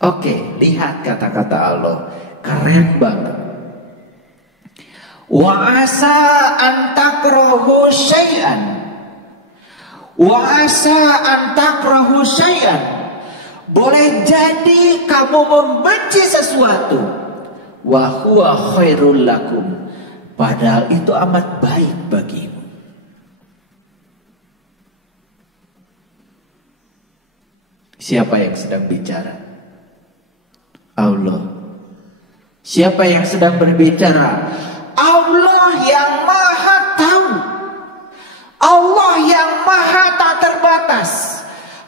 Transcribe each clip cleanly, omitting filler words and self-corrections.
Oke, lihat kata-kata Allah. Keren banget. Wa asa an takrahu syai'an. Wa asa an takrahu syai'an. Boleh jadi kamu membenci sesuatu. Wa huwa khairul lakum. Padahal itu amat baik bagimu. Siapa yang sedang bicara? Allah. Siapa yang sedang berbicara? Allah yang maha tahu. Allah yang maha tak terbatas.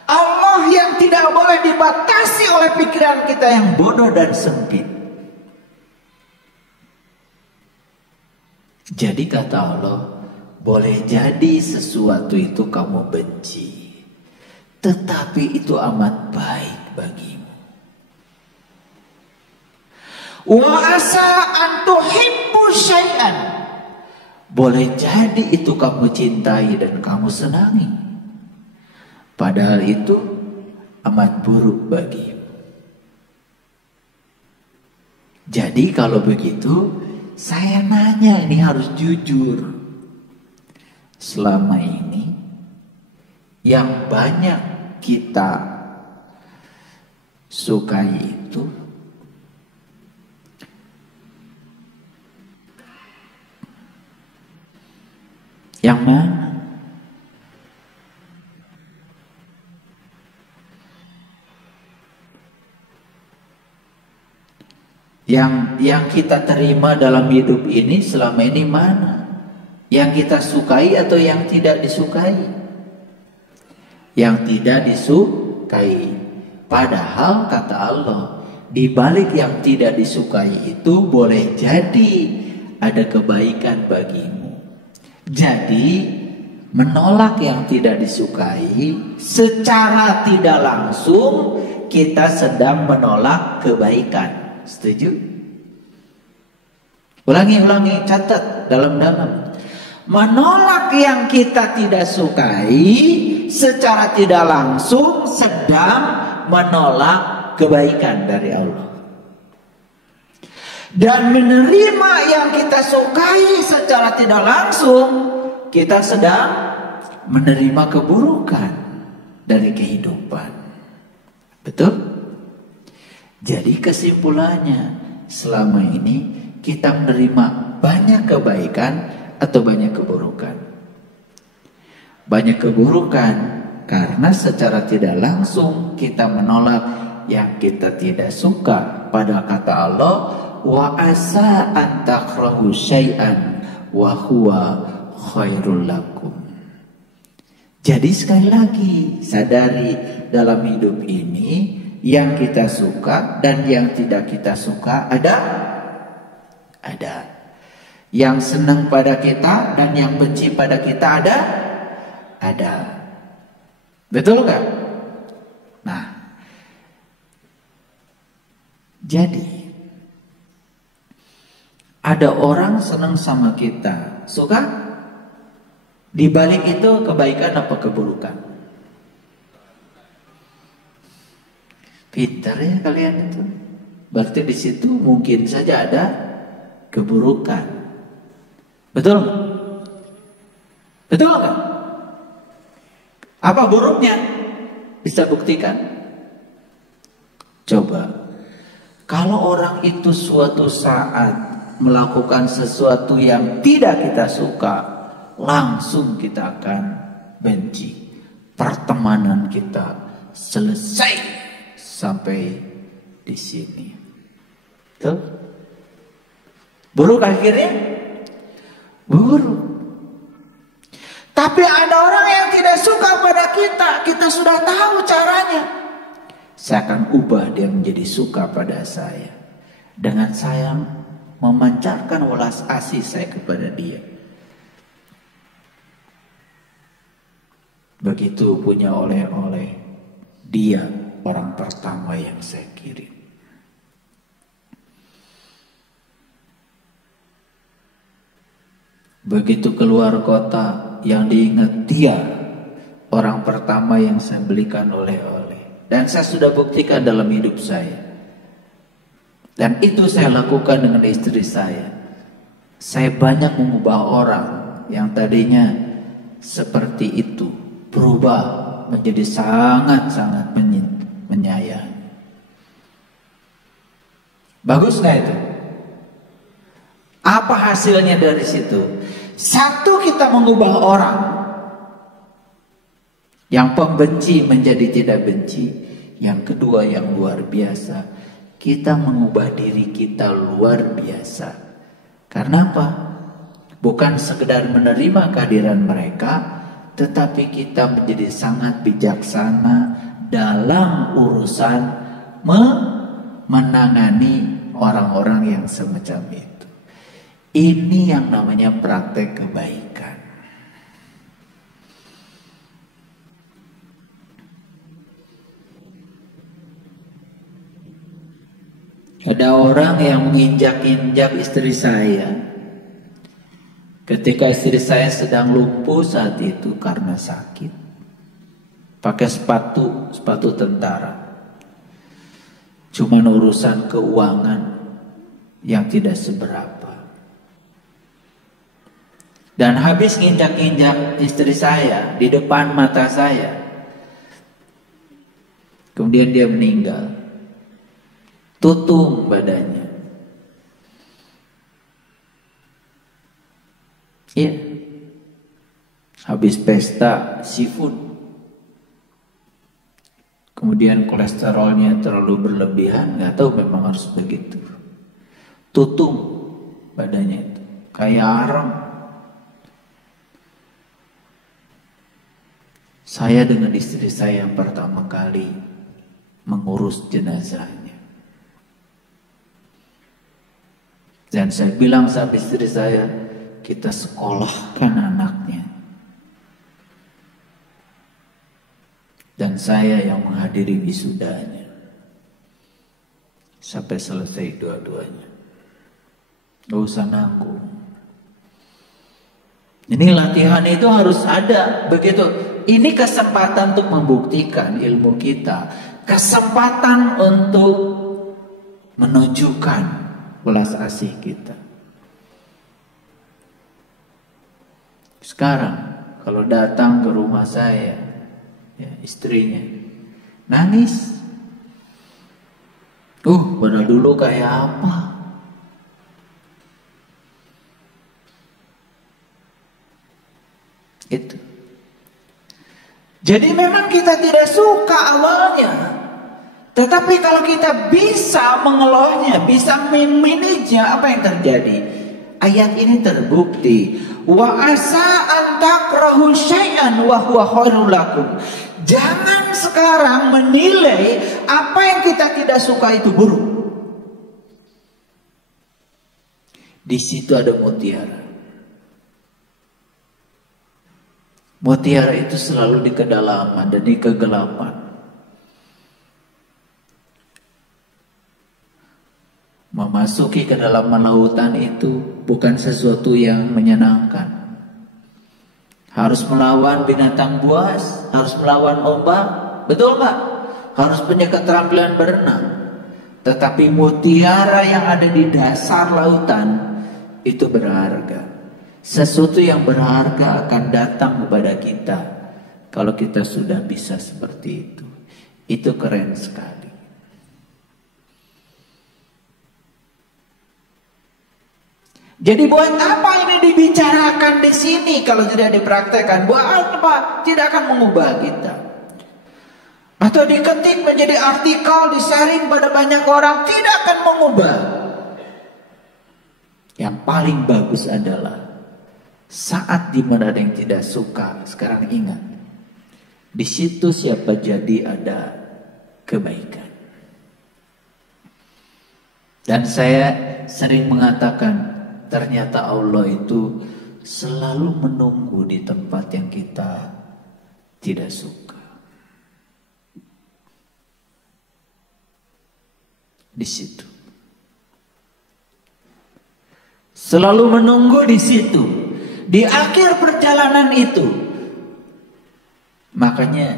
Allah yang tidak boleh dibatasi oleh pikiran kita yang bodoh dan sempit. Jadi kata Allah, boleh jadi sesuatu itu kamu benci, tetapi itu amat baik bagimu. Wa asa an tuhibbu syai'an. Boleh jadi itu kamu cintai dan kamu senangi, padahal itu amat buruk bagimu. Jadi kalau begitu, saya nanya, ini harus jujur. Selama ini yang banyak kita sukai itu yang mana? Yang kita terima dalam hidup ini selama ini mana? Yang kita sukai atau yang tidak disukai? Yang tidak disukai. Padahal kata Allah, di balik yang tidak disukai itu boleh jadi ada kebaikan bagimu. Jadi menolak yang tidak disukai secara tidak langsung kita sedang menolak kebaikan. Setuju? Ulangi, catat dalam-dalam. Menolak yang kita tidak sukai secara tidak langsung sedang menolak kebaikan dari Allah. Dan menerima yang kita sukai secara tidak langsung, kita sedang menerima keburukan dari kehidupan. Betul? Jadi kesimpulannya, selama ini kita menerima banyak kebaikan atau banyak keburukan. Banyak keburukan karena secara tidak langsung kita menolak yang kita tidak suka. Pada kata Allah, wa asa an takrahu syai'an wa huwa khairul lakum. Jadi sekali lagi sadari dalam hidup ini yang kita suka dan yang tidak kita suka ada. Yang senang pada kita dan yang benci pada kita ada. Betul gak? Nah, jadi ada orang senang sama kita, suka? Di balik itu kebaikan apa keburukan? Pintar ya kalian itu. Berarti di situ mungkin saja ada keburukan. Betul? Betul nggak? Apa buruknya? Bisa buktikan? Coba. Kalau orang itu suatu saat melakukan sesuatu yang tidak kita suka, langsung kita akan benci. Pertemanan kita selesai sampai di sini. Tuh. Buruk akhirnya? Buruk. Tapi ada orang yang tidak suka pada kita sudah tahu caranya. Saya akan ubah dia menjadi suka pada saya. Dengan saya memancarkan welas asih saya kepada dia. Begitu punya oleh-oleh dia orang pertama yang saya kirim. Begitu keluar kota yang diingat dia orang pertama yang saya belikan oleh-oleh. Dan saya sudah buktikan dalam hidup saya. Dan itu saya lakukan dengan istri saya. Saya banyak mengubah orang yang tadinya seperti itu, berubah menjadi sangat-sangat menyayang. Bagus nggak itu? Apa hasilnya dari situ? Satu, kita mengubah orang yang pembenci menjadi tidak benci. Yang kedua, yang luar biasa, kita mengubah diri kita luar biasa. Karena apa? Bukan sekedar menerima kehadiran mereka, tetapi kita menjadi sangat bijaksana dalam urusan menangani orang-orang yang semacam itu. Ini yang namanya praktek kebaikan. Ada orang yang menginjak-injak istri saya ketika istri saya sedang lumpuh saat itu karena sakit. Pakai sepatu tentara. Cuman urusan keuangan yang tidak seberapa. Dan habis nginjak-injak istri saya di depan mata saya. Kemudian dia meninggal. Tutung badannya. Iya. Habis pesta seafood. Kemudian kolesterolnya terlalu berlebihan, nggak tahu memang harus begitu. Tutung badannya itu, kayak arang. Saya dengan istri saya yang pertama kali mengurus jenazahnya. Dan saya bilang sama istri saya, kita sekolahkan anaknya. Dan saya yang menghadiri wisudanya. Sampai selesai dua-duanya. Gak usah nanggung. Ini latihan itu harus ada. Begitu. Ini kesempatan untuk membuktikan ilmu kita. Kesempatan untuk menunjukkan belas asih kita. Sekarang kalau datang ke rumah saya, ya, istrinya nangis. Pada dulu kayak apa? Itu. Jadi memang kita tidak suka awalnya. Tetapi kalau kita bisa mengelolanya, bisa memanagenya, apa yang terjadi? Ayat ini terbukti. Wa asa an takrahu syai'an wa huwa khairul lakum. Jangan sekarang menilai apa yang kita tidak suka itu buruk. Di situ ada mutiara. Mutiara itu selalu di kedalaman dan di kegelapan. Memasuki ke dalam lautan itu bukan sesuatu yang menyenangkan. Harus melawan binatang buas, harus melawan ombak, betul nggak? Harus punya keterampilan berenang. Tetapi mutiara yang ada di dasar lautan itu berharga. Sesuatu yang berharga akan datang kepada kita kalau kita sudah bisa seperti itu. Itu keren sekali. Jadi buat apa ini dibicarakan di sini kalau tidak dipraktekkan? Buat apa? Tidak akan mengubah kita. Atau diketik menjadi artikel, disaring pada banyak orang, tidak akan mengubah. Yang paling bagus adalah saat dimana ada yang tidak suka, sekarang ingat, di situ siapa jadi ada kebaikan. Dan saya sering mengatakan, ternyata Allah itu selalu menunggu di tempat yang kita tidak suka. Di situ. Selalu menunggu di situ. Di akhir perjalanan itu. Makanya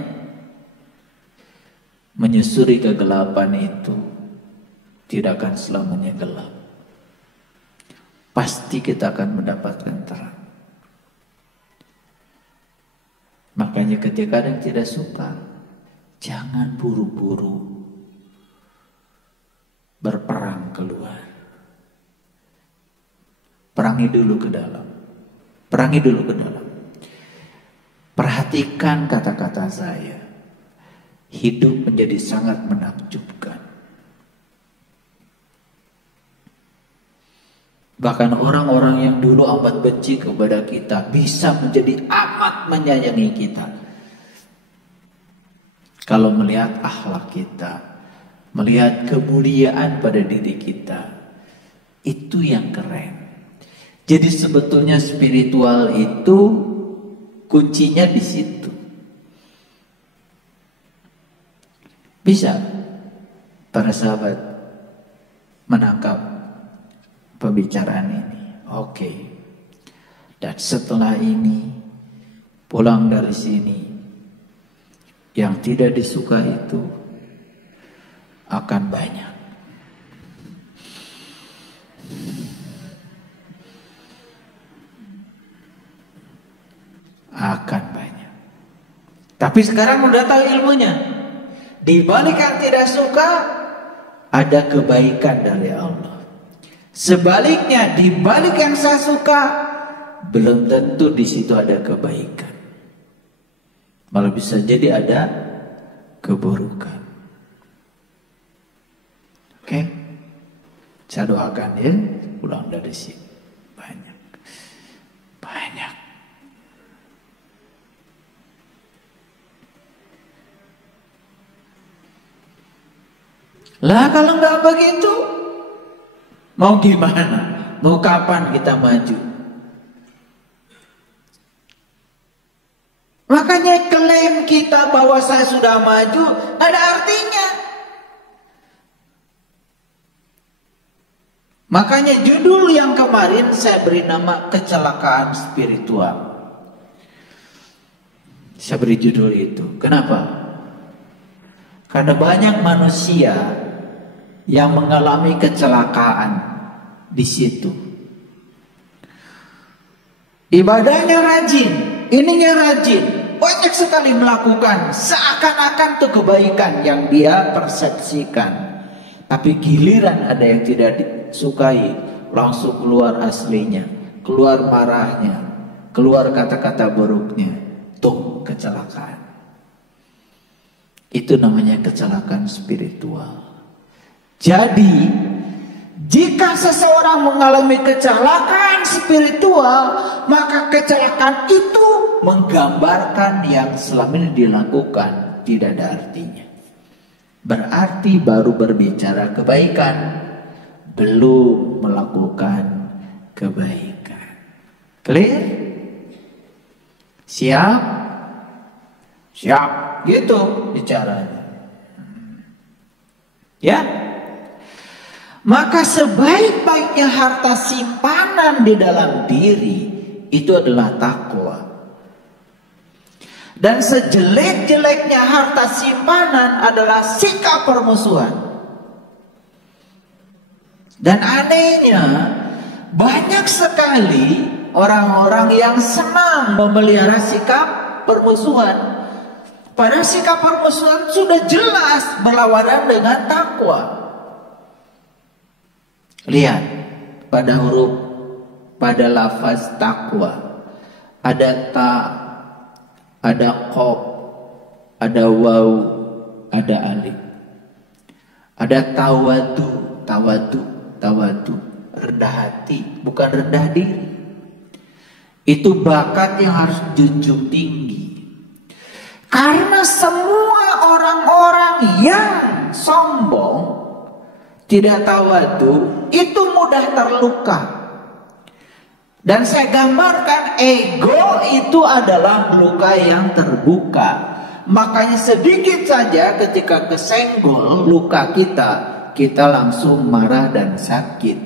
menyusuri kegelapan itu tidak akan selamanya gelap. Pasti kita akan mendapatkan terang. Makanya ketika ada yang tidak suka, jangan buru-buru berperang keluar. Perangi dulu ke dalam. Perangi dulu ke dalam. Perhatikan kata-kata saya. Hidup menjadi sangat menakjubkan. Bahkan orang-orang yang dulu amat benci kepada kita bisa menjadi amat menyayangi kita. Kalau melihat akhlak kita, melihat kemuliaan pada diri kita, itu yang keren. Jadi sebetulnya spiritual itu kuncinya di situ. Bisa para sahabat menangkap pembicaraan ini? Oke. Dan setelah ini pulang dari sini, yang tidak disuka itu akan banyak. Akan banyak. Tapi sekarang udah tahu ilmunya. Di balik yang tidak suka ada kebaikan dari Allah. Sebaliknya, di balik yang saya suka belum tentu di situ ada kebaikan. Malah bisa jadi ada keburukan. Oke? Saya doakan ya pulang dari sini. Banyak. Lah kalau nggak begitu, mau gimana? Mau kapan kita maju? Makanya klaim kita bahwa saya sudah maju ada artinya. Makanya judul yang kemarin saya beri nama kecelakaan spiritual. Saya beri judul itu. Kenapa? Karena banyak manusia yang mengalami kecelakaan di situ. Ibadahnya rajin, ininya rajin, banyak sekali melakukan seakan-akan itu kebaikan yang dia persepsikan. Tapi giliran ada yang tidak disukai, langsung keluar aslinya, keluar marahnya, keluar kata-kata buruknya. Tuh kecelakaan. Itu namanya kecelakaan spiritual. Jadi, jika seseorang mengalami kecelakaan spiritual, maka kecelakaan itu menggambarkan yang selama ini dilakukan tidak ada artinya. Berarti baru berbicara kebaikan, belum melakukan kebaikan. Clear? Siap? Siap. Gitu bicaranya. Ya? Maka sebaik-baiknya harta simpanan di dalam diri itu adalah takwa. Dan sejelek-jeleknya harta simpanan adalah sikap permusuhan. Dan anehnya banyak sekali orang-orang yang senang memelihara sikap permusuhan. Padahal sikap permusuhan sudah jelas berlawanan dengan takwa. Lihat pada huruf, pada lafaz takwa, ada ta, ada qaf, ada waw, ada alif. Ada tawadu, rendah hati, bukan rendah diri. Itu bakat yang harus junjung tinggi. Karena semua orang-orang yang sombong, tidak tawadu, itu mudah terluka. Dan saya gambarkan ego itu adalah luka yang terbuka. Makanya sedikit saja ketika kesenggol luka kita langsung marah dan sakit.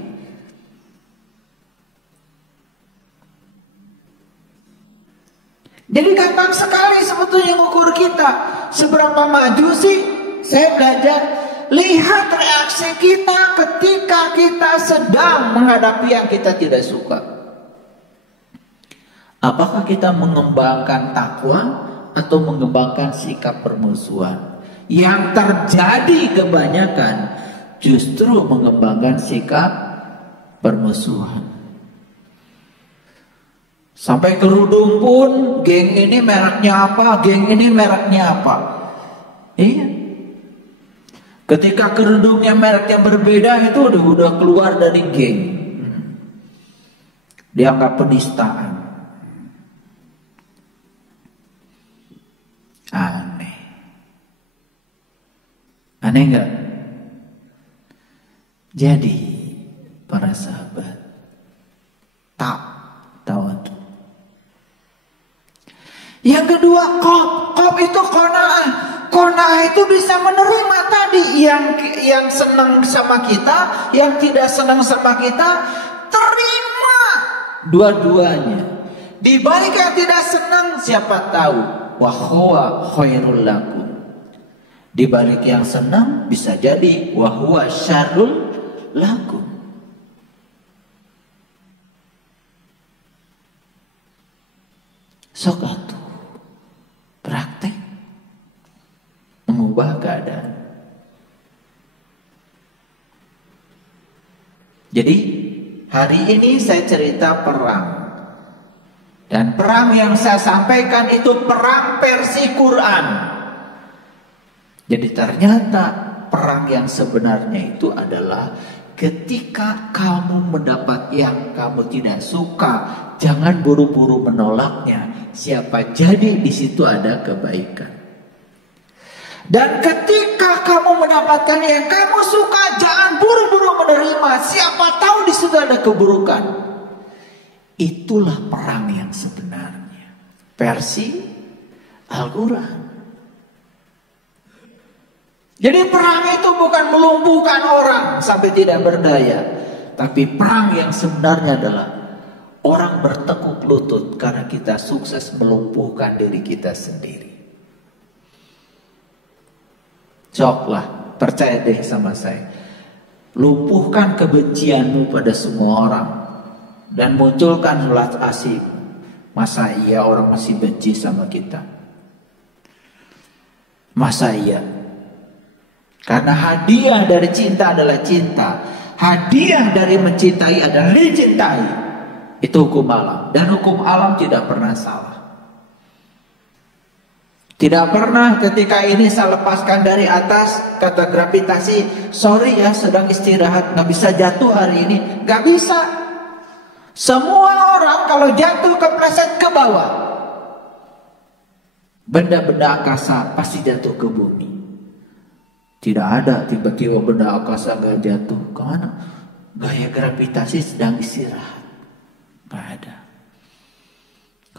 Jadi gampang sekali sebetulnya ngukur kita seberapa maju sih saya belajar, lihat reaksi kita ketika kita sedang menghadapi yang kita tidak suka. Apakah kita mengembangkan takwa atau mengembangkan sikap permusuhan? Yang terjadi kebanyakan justru mengembangkan sikap permusuhan. Sampai kerudung pun, geng ini mereknya apa, geng ini mereknya apa. Iya. Ketika kerudungnya mereknya berbeda, itu udah keluar dari geng. Dianggap penistaan. Aneh. Aneh enggak? Jadi, para sahabat, tawadu. Yang kedua, qaf itu qanaah. Qanaah itu bisa menerima tadi yang senang sama kita, yang tidak senang sama kita, terima dua-duanya. Di balik yang tidak senang, siapa tahu wa huwa khairul lakum. Di balik yang senang bisa jadi wa huwa syarrul lakum. Sok atuh praktek mengubah keadaan. Jadi hari ini saya cerita perang. Dan perang yang saya sampaikan itu perang versi Quran. Jadi ternyata perang yang sebenarnya itu adalah ketika kamu mendapat yang kamu tidak suka, jangan buru-buru menolaknya. Siapa jadi di situ ada kebaikan. Dan ketika kamu mendapatkan yang kamu suka, jangan buru-buru menerima. Siapa tahu di situ ada keburukan. Itulah perang yang sebenarnya. Versi Al-Quran. Jadi perang itu bukan melumpuhkan orang sampai tidak berdaya. Tapi perang yang sebenarnya adalah orang bertekuk lutut karena kita sukses melumpuhkan diri kita sendiri. Coklah, percaya deh sama saya. Lumpuhkan kebencianmu pada semua orang. Dan munculkan welas asih. Masa iya orang masih benci sama kita? Masa iya? Karena hadiah dari cinta adalah cinta. Hadiah dari mencintai adalah dicintai. Itu hukum alam. Dan hukum alam tidak pernah salah. Tidak pernah ketika ini saya lepaskan dari atas, kata gravitasi, sorry ya sedang istirahat, gak bisa jatuh hari ini. Gak bisa. Semua orang kalau jatuh kepleset ke bawah, benda-benda angkasa pasti jatuh ke bumi. Tidak ada tiba-tiba benda angkasa gak jatuh. Kemana? Gaya gravitasi sedang istirahat. Gak ada.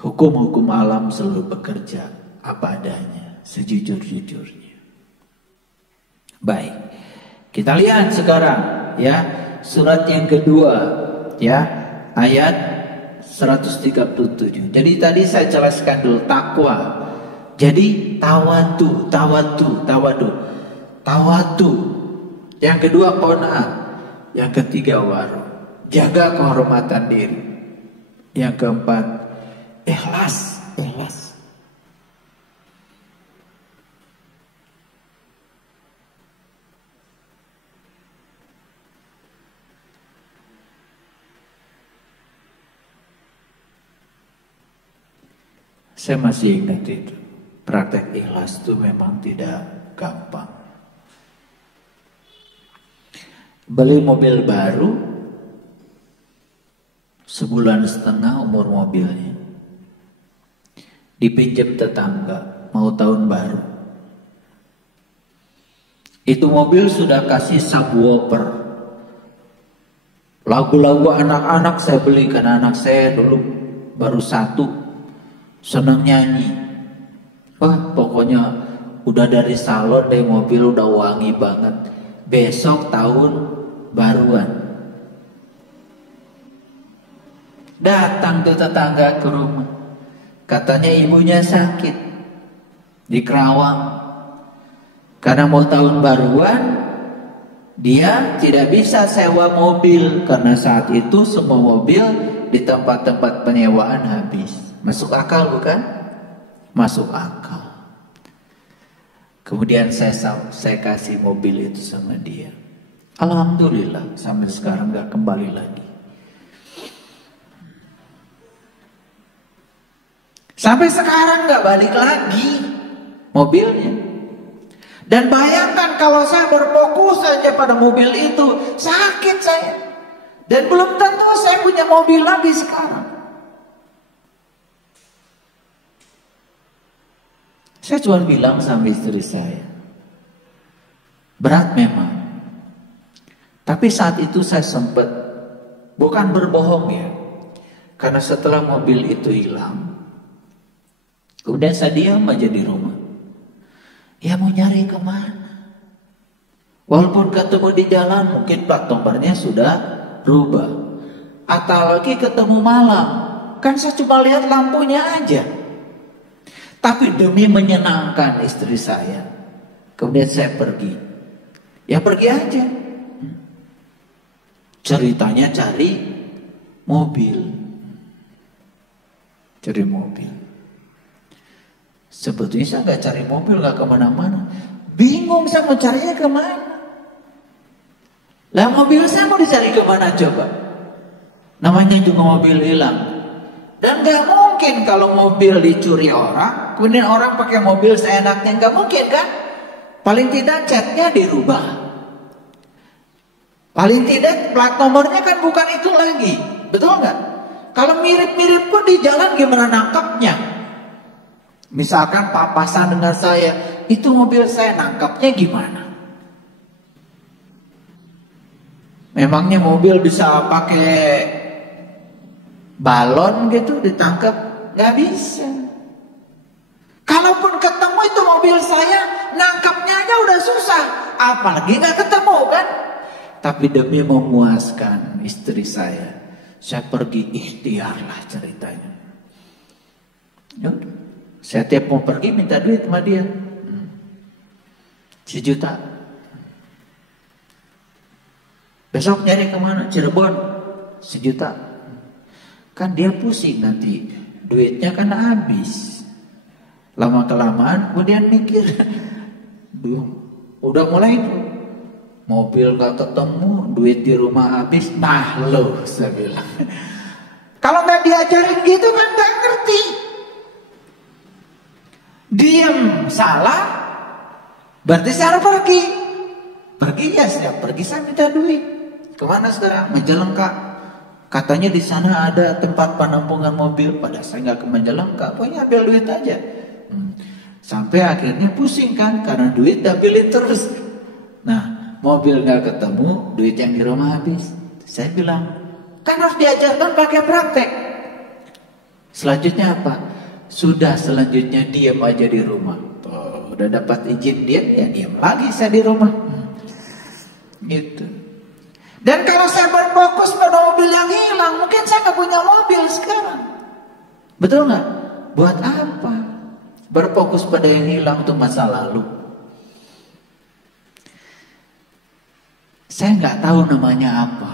Hukum-hukum alam selalu bekerja apa adanya, sejujur-jujurnya. Baik, kita lihat sekarang ya surat yang kedua ya ayat 137. Jadi tadi saya jelaskan dulu takwa. Jadi tawadu. Yang kedua qanaah. Yang ketiga waro. Jaga kehormatan diri. Yang keempat ikhlas. Saya masih ingat itu. Praktek ikhlas itu memang tidak gampang. Beli mobil baru, sebulan setengah umur mobilnya. Dipinjam tetangga, mau tahun baru. Itu mobil sudah kasih subwoofer. Lagu-lagu anak-anak saya belikan, anak saya dulu baru 1. Senang nyanyi. Wah pokoknya udah dari salon dari mobil udah wangi banget. Besok tahun baruan. Datang tuh tetangga ke rumah. Katanya ibunya sakit di Kerawang. Karena mau tahun baruan, dia tidak bisa sewa mobil karena saat itu semua mobil di tempat-tempat penyewaan habis. Masuk akal bukan? Masuk akal. Kemudian saya kasih mobil itu sama dia. Alhamdulillah sampai sekarang gak kembali lagi. Sampai sekarang gak balik lagi mobilnya. Dan bayangkan kalau saya berfokus saja pada mobil itu, sakit saya. Dan belum tentu saya punya mobil lagi sekarang. Saya cuma bilang sama istri saya, berat memang. Tapi saat itu saya sempat, bukan berbohong ya. Karena setelah mobil itu hilang, kemudian saya diam aja di rumah. Ya mau nyari kemana? Walaupun ketemu di jalan mungkin plat nomornya sudah berubah. Atau lagi ketemu malam, kan saya cuma lihat lampunya aja. Tapi demi menyenangkan istri saya, kemudian saya pergi. Ya pergi aja. Ceritanya cari mobil. Cari mobil. Sebetulnya saya nggak cari mobil, nggak kemana-mana. Bingung saya mau carinya kemana. Lah mobil saya mau dicari kemana coba? Namanya juga mobil hilang. Dan nggak mungkin kalau mobil dicuri orang, kemudian orang pakai mobil seenaknya, nggak mungkin kan? Paling tidak catnya dirubah. Paling tidak plat nomornya kan bukan itu lagi, betul nggak? Kalau mirip-mirip pun di jalan gimana nangkapnya? Misalkan papasan dengan saya, itu mobil saya, nangkapnya gimana? Memangnya mobil bisa pakai balon gitu ditangkap? Nggak bisa. Kalaupun ketemu itu mobil saya, nangkapnya aja udah susah, apalagi nggak ketemu kan? Tapi demi memuaskan istri saya pergi ikhtiarlah ceritanya. Yaudah. Saya tiap mau pergi minta duit sama dia, 1 juta. Besok nyari kemana? Cirebon, 1 juta. Kan dia pusing nanti, duitnya kan habis. Lama kelamaan kemudian mikir, udah mulai tuh, mobil gak ketemu, duit di rumah habis. Nah loh, saya bilang, kalau nggak diajarin gitu kan nggak ngerti. Diam salah, berarti saya harus pergi. Pergi ya saya pergi, saya minta duit. Kemana sekarang? Majalengka. Katanya di sana ada tempat penampungan mobil. Padahal saya nggak ke Majalengka, pokoknya ambil duit aja. Sampai akhirnya pusing kan, karena duit diambilin terus. Nah, mobil nggak ketemu, duit yang di rumah habis. Saya bilang, kan harus diajarkan pakai praktek. Selanjutnya apa? Sudah, selanjutnya diam aja di rumah. Oh, udah dapat izin diam, ya diam lagi saya di rumah. Gitu. Dan kalau saya berfokus pada mobil yang hilang, mungkin saya nggak punya mobil sekarang. Betul nggak? Buat apa? Berfokus pada yang hilang itu masa lalu. Saya nggak tahu namanya apa,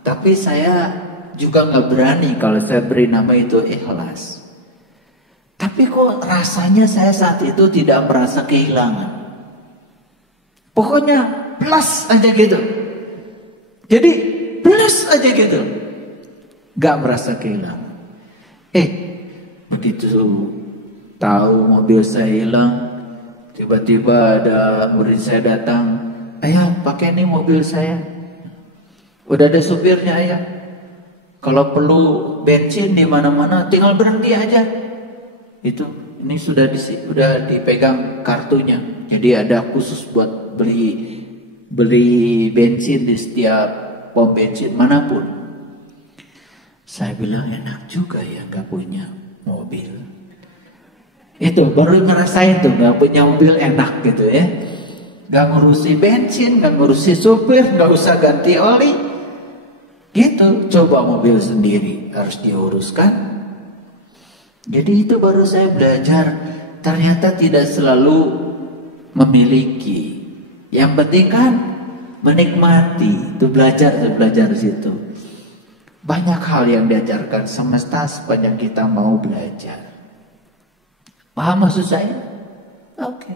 tapi saya juga nggak berani kalau saya beri nama itu ikhlas. Tapi kok rasanya saya saat itu tidak merasa kehilangan. Pokoknya plus aja gitu. Jadi plus aja gitu. Gak merasa kehilangan. Begitu tahu mobil saya hilang, tiba-tiba ada murid saya datang. Ayah, pakai nih mobil saya. Udah ada supirnya ayah. Kalau perlu bensin di mana-mana tinggal berhenti aja. Ini sudah dipegang kartunya. Jadi ada khusus buat beli bensin di setiap pom bensin manapun. Saya bilang enak juga ya nggak punya mobil. Itu baru ngerasain tuh nggak punya mobil enak gitu ya. Nggak ngurusi bensin, nggak ngurusi supir, nggak usah ganti oli. Gitu, coba mobil sendiri harus diuruskan. Jadi itu baru saya belajar, ternyata tidak selalu memiliki. Yang penting kan menikmati, itu belajar di situ. Banyak hal yang diajarkan semesta sepanjang kita mau belajar. Paham maksud saya? Oke.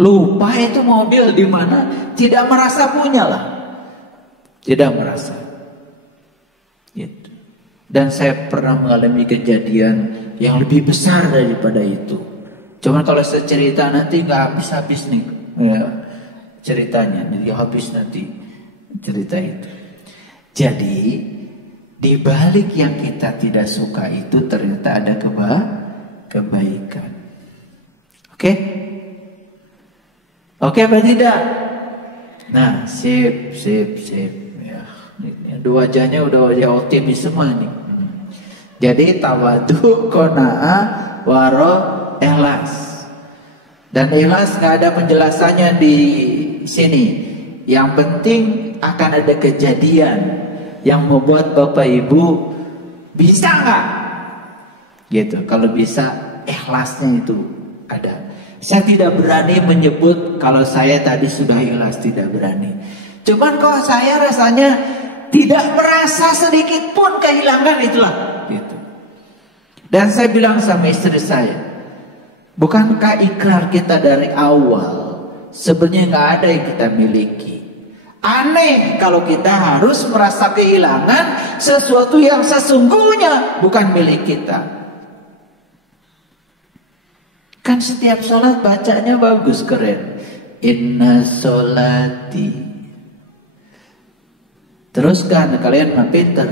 Lupa itu mobil di mana, tidak merasa punya lah. Tidak merasa. Gitu. Dan saya pernah mengalami kejadian yang lebih besar daripada itu. Cuman kalau saya cerita nanti nggak habis-habis nih ya, ceritanya, nanti habis nanti cerita itu. Jadi di balik yang kita tidak suka itu ternyata ada kebaikan. Oke? Oke apa tidak? Nah, sip. Ya, ini dua wajahnya udah wajah optimis semua nih. Jadi tawadu, qanaah, waro, ikhlas. Dan ikhlas nggak ada penjelasannya di sini. Yang penting akan ada kejadian yang membuat Bapak Ibu bisa nggak? Gitu. Kalau bisa, ikhlasnya itu ada. Saya tidak berani menyebut kalau saya tadi sudah ikhlas, tidak berani. Cuman kalau saya rasanya tidak merasa sedikit pun kehilangan itulah. Gitu. Dan saya bilang sama istri saya, bukankah ikrar kita dari awal sebenarnya nggak ada yang kita miliki? Aneh kalau kita harus merasa kehilangan sesuatu yang sesungguhnya bukan milik kita. Kan setiap sholat bacanya bagus, keren. Inna sholati. Teruskan, kalian mah pinter.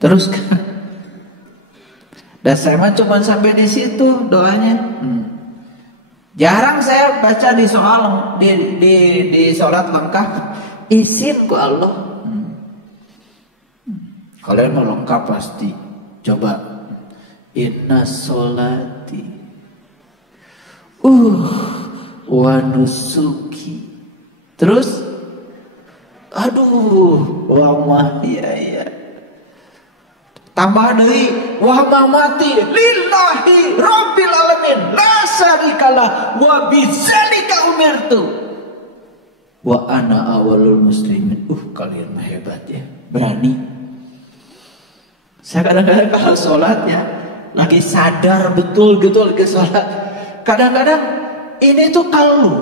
Teruskan. Dan saya mah cuma sampai di situ doanya. Jarang saya baca di soal di sholat lengkap. Izin ke Allah. Kalian mah lengkap pasti. Coba. Inna sholati wa nusuki. Terus aduh wa ya. Tambah deui wa mamati lillahi rabbil alamin la syarikalah wa bidzalika umirtu wa ana awalul muslimin. Kalian mah hebat ya, berani. Saya kadang-kadang kalau sholat ya lagi sadar betul gitu lagi sholat, kadang-kadang ini tuh keluh,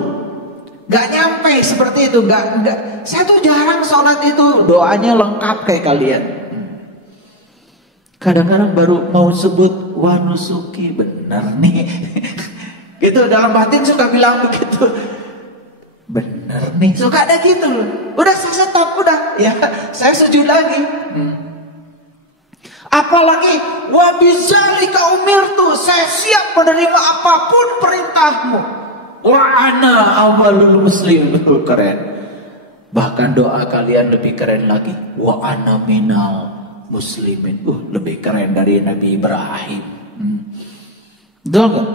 nggak nyampe seperti itu, nggak. Saya tuh jarang sholat itu doanya lengkap kayak kalian. Kadang-kadang baru mau sebut wanusuki, benar nih, gitu dalam batin suka bilang begitu, benar nih, suka ada gitu. Udah saya stop, udah ya, saya sujud lagi. Apalagi wa bidzalika umirtu, saya siap menerima apapun perintahmu. Wa ana awalul muslimin, keren. Bahkan doa kalian lebih keren lagi. Wa ana minal muslimin, lebih keren dari Nabi Ibrahim. Betul gak?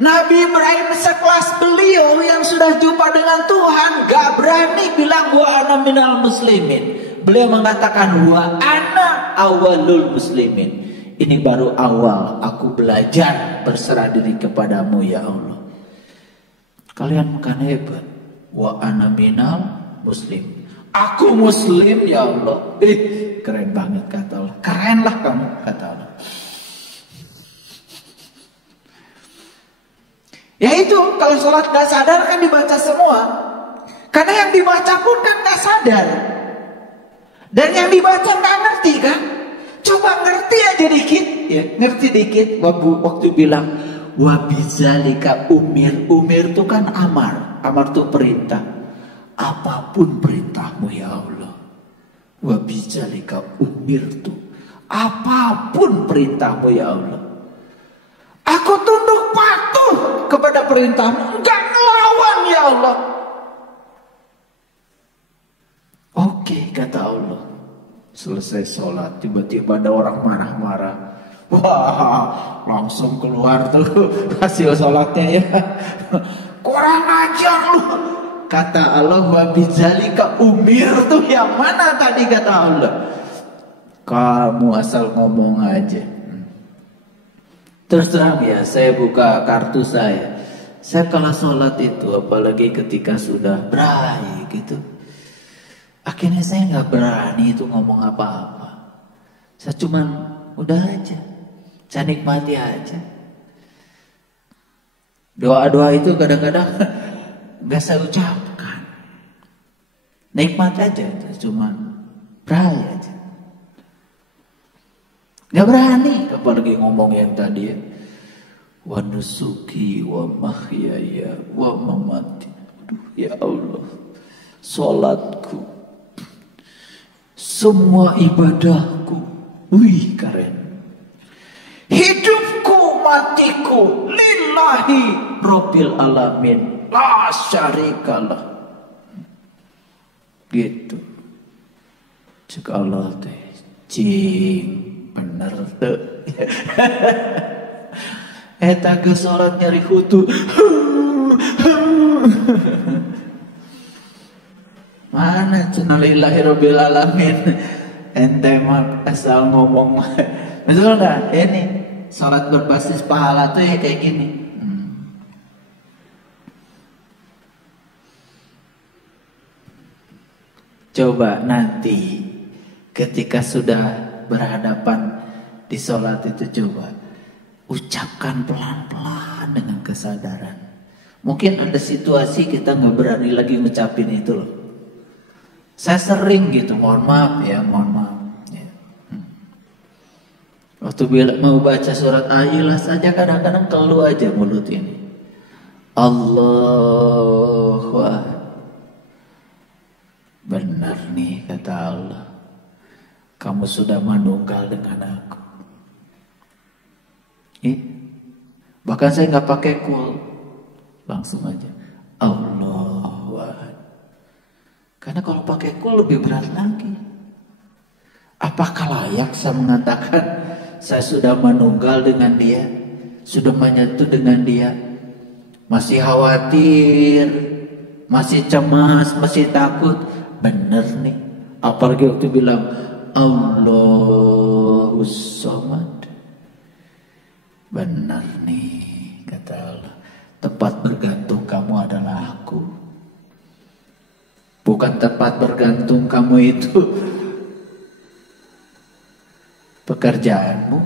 Nabi Ibrahim sekelas beliau yang sudah jumpa dengan Tuhan gak berani bilang wa ana minal muslimin. Beliau mengatakan wa ana awalul muslimin. Ini baru awal aku belajar berserah diri kepadamu ya Allah. Kalian bukan hebat. Wa ana minal muslim. Aku muslim ya Allah. Keren banget kata Allah. Keren lah kamu kata Allah. Ya itu kalau sholat gak sadar kan dibaca semua. Karena yang dibaca pun kan gak sadar. Dan yang dibaca nggak ngerti kan? Coba ngerti aja dikit, ya ngerti dikit. Waktu bilang wabizalika umir itu kan amar itu perintah. Apapun perintahmu ya Allah. Wabizalika itu apapun perintahmu ya Allah. Aku tunduk patuh kepada perintahmu, nggak ngelawan ya Allah. Oke, kata Allah. Selesai sholat, tiba-tiba ada orang marah-marah. Wah, langsung keluar tuh hasil sholatnya ya. Kurang ajar lu. Kata Allah, wa bidzalika umir tuh yang mana tadi kata Allah? Kamu asal ngomong aja. Terus terang ya, saya buka kartu saya. Saya kalau sholat itu, apalagi ketika sudah berakhir gitu, akhirnya saya nggak berani itu ngomong apa-apa. Saya cuman udah aja, saya nikmati aja. Doa-doa itu kadang-kadang nggak saya ucapkan. Nikmat aja, itu cuman berakhir aja. Nggak berani, apalagi ngomong yang tadi ya. Wa nusuki wa mahyaya wa mamati. Aduh, ya Allah, sholatku, semua ibadahku, wih keren. Hidupku, matiku, lillahi rabbil alamin, la syarikalah. Gitu. Cek Allah teh, cing bener tuh. Eta ke sholat nyari hutu. Mana cenalillahi rabbil alamin. Ente mah asal ngomong. Betul nggak? Ini sholat berbasis pahala tuh ya kayak gini. Coba nanti ketika sudah berhadapan di sholat itu, coba ucapkan pelan-pelan dengan kesadaran. Mungkin ada situasi kita nggak berani lagi ngucapin itu loh. Saya sering gitu, mohon maaf ya, mohon maaf. Ya. Waktu mau baca surat Al-Ikhlas saja kadang-kadang keluh aja mulut ini. Allahu Akbar. Benar nih kata Allah, kamu sudah manunggal dengan aku. Bahkan saya nggak pakai kul, langsung aja Allahu Akbar. Karena kalau pakai kul lebih berat lagi. Apakah layak saya mengatakan saya sudah manunggal dengan dia, sudah menyatu dengan dia, masih khawatir, masih cemas, masih takut? Bener nih. Apalagi waktu bilang Allahus Samad. Benar nih kata Allah, tempat bergantung kamu adalah aku. Bukan tempat bergantung kamu itu pekerjaanmu,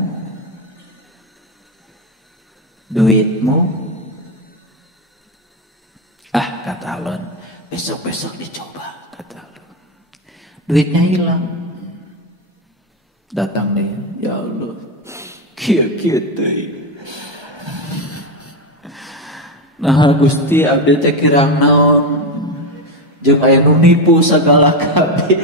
duitmu. Kata Allah, besok-besok dicoba kata Allah. Duitnya hilang. Datang nih, ya Allah, kia-kia teh. Nah Gusti abdi teh kirang naon, jeung aya nu nipu sagala kabeh.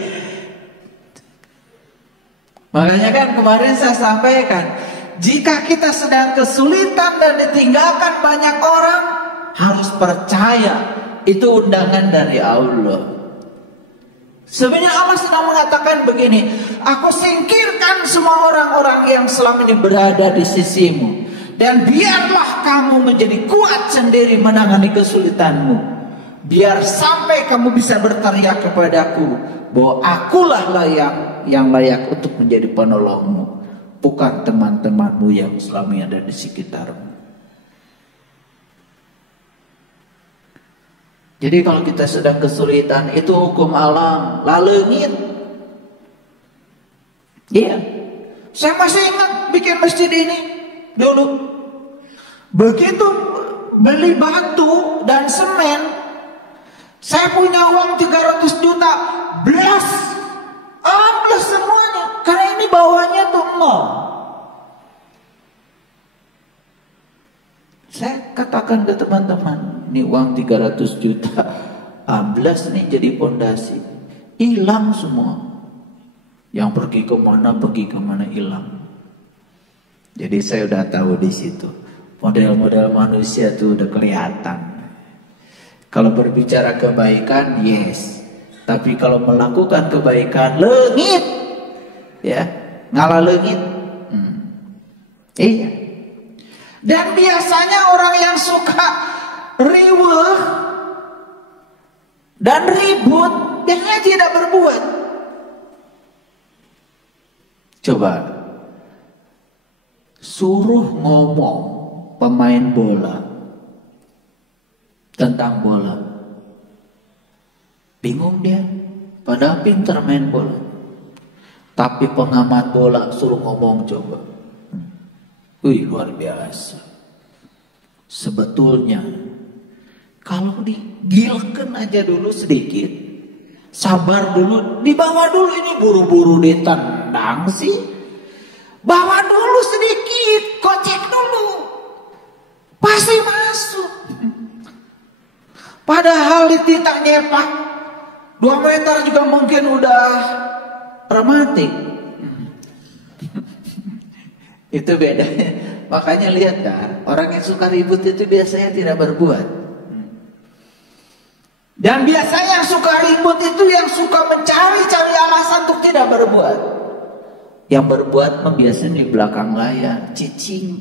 Makanya kan kemarin saya sampaikan, jika kita sedang kesulitan dan ditinggalkan banyak orang, harus percaya itu undangan dari Allah. Sebenarnya Allah sedang mengatakan begini, aku singkirkan semua orang-orang yang selama ini berada di sisimu, dan biarlah kamu menjadi kuat sendiri menangani kesulitanmu. Biar sampai kamu bisa berteriak kepadaku bahwa akulah yang layak untuk menjadi penolongmu, bukan teman-temanmu yang selama ini ada di sekitarmu. Jadi kalau kita sedang kesulitan, itu hukum alam, lalengit. Iya, saya masih ingat bikin masjid ini dulu. Begitu beli batu dan semen, saya punya uang 300 juta, blast semuanya. Karena ini bawahnya tuh nol. Saya katakan ke teman-teman, ini uang 300 juta, amblas nih jadi pondasi, hilang semua. Yang pergi kemana hilang. Jadi saya udah tahu di situ, model-model manusia tuh udah kelihatan. Kalau berbicara kebaikan, yes, tapi kalau melakukan kebaikan, leungit, ya, ngalah leungit. Iya. Dan biasanya orang yang suka riweuh dan ribut biasanya tidak berbuat. Coba suruh ngomong pemain bola tentang bola, bingung dia, padahal pintar main bola. Tapi pengamat bola suruh ngomong coba, wih luar biasa. Sebetulnya kalau digilkan aja dulu sedikit, sabar dulu, dibawa dulu, ini buru-buru ditendang sih. Bawa dulu sedikit, kocek dulu, pasti masuk. Padahal dititak nyepak 2 meter juga mungkin udah rematik. Itu bedanya. Makanya lihat kan, orang yang suka ribut itu biasanya tidak berbuat. Dan biasanya yang suka ribut itu yang suka mencari-cari alasan untuk tidak berbuat. Yang berbuat biasanya di belakang layar, cicing.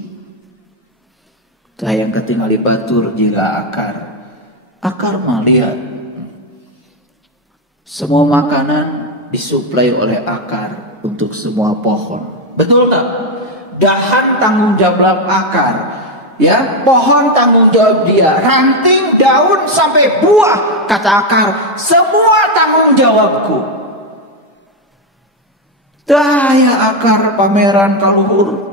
Yang ketinggal di batur jika akar. Akar mah lihat. Semua makanan disuplai oleh akar untuk semua pohon. Betul tak? Dahan tanggung jawab akar, ya, pohon tanggung jawab dia, ranting, daun sampai buah, kata akar, semua tanggung jawabku. Daya akar pameran kaluhur.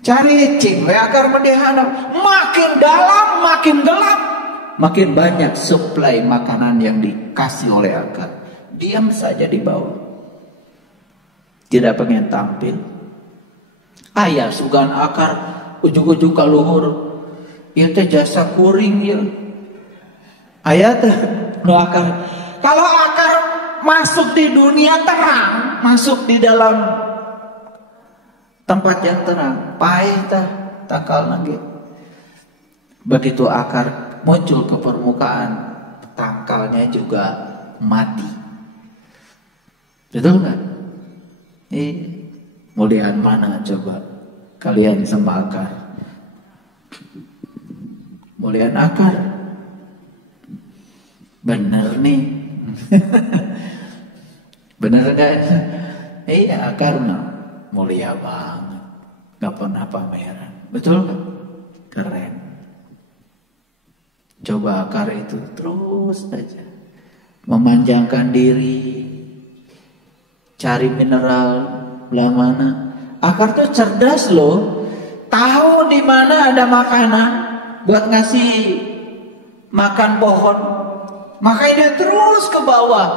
Cari cing, akar mendehana, makin dalam, makin gelap, makin banyak suplai makanan yang dikasih oleh akar. Diam saja di bawah. Tidak pengen tampil. Ayah sugan akar ujung-ujung kaluhur. Ieu teh jasa kuring ya. Ayah teh nu akar. Kalau akar masuk di dunia terang, masuk di dalam tempat yang terang, pahit tah takal lagi. Begitu akar muncul ke permukaan, tangkalnya juga mati. Betul nggak? Muliaan mana coba kalian sama akar? Muliaan akar. Bener nih. Bener kan? Iya, akar mulia banget. Gak pernah pameran. Betul kan? Keren. Coba akar itu terus aja memanjangkan diri, cari mineral belah mana. Akar tuh cerdas loh, tahu di mana ada makanan buat ngasih makan pohon. Makanya dia terus ke bawah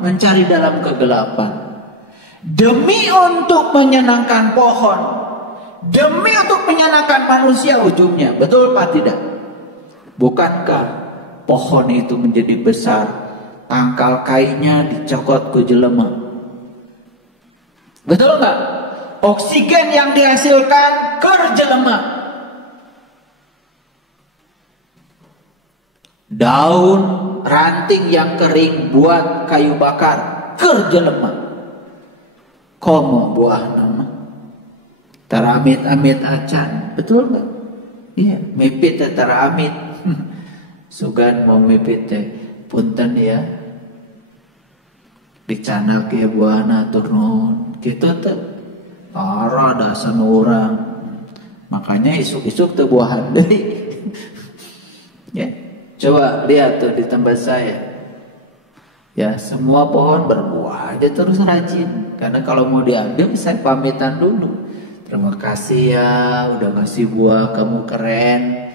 mencari dalam kegelapan demi untuk menyenangkan pohon, demi untuk menyenangkan manusia ujungnya. Betul apa tidak? Bukankah pohon itu menjadi besar, tangkal kainnya dicokot ke jelema? Betul nggak? Oksigen yang dihasilkan kerja lemak. Daun ranting yang kering buat kayu bakar kerja lemak. Komo buah nama. Taramit-amit acan. Betul nggak? Iya. Mipit taramit. Sugan mau mipit punten ya. Dicanak ya buahna turun. Gitu tuh ada orang. Makanya isuk-isuk tuh buahan deh. Ya, coba lihat tuh di tempat saya. Ya, semua pohon berbuah aja terus rajin. Karena kalau mau diambil saya pamitan dulu. Terima kasih ya udah ngasih buah, kamu keren.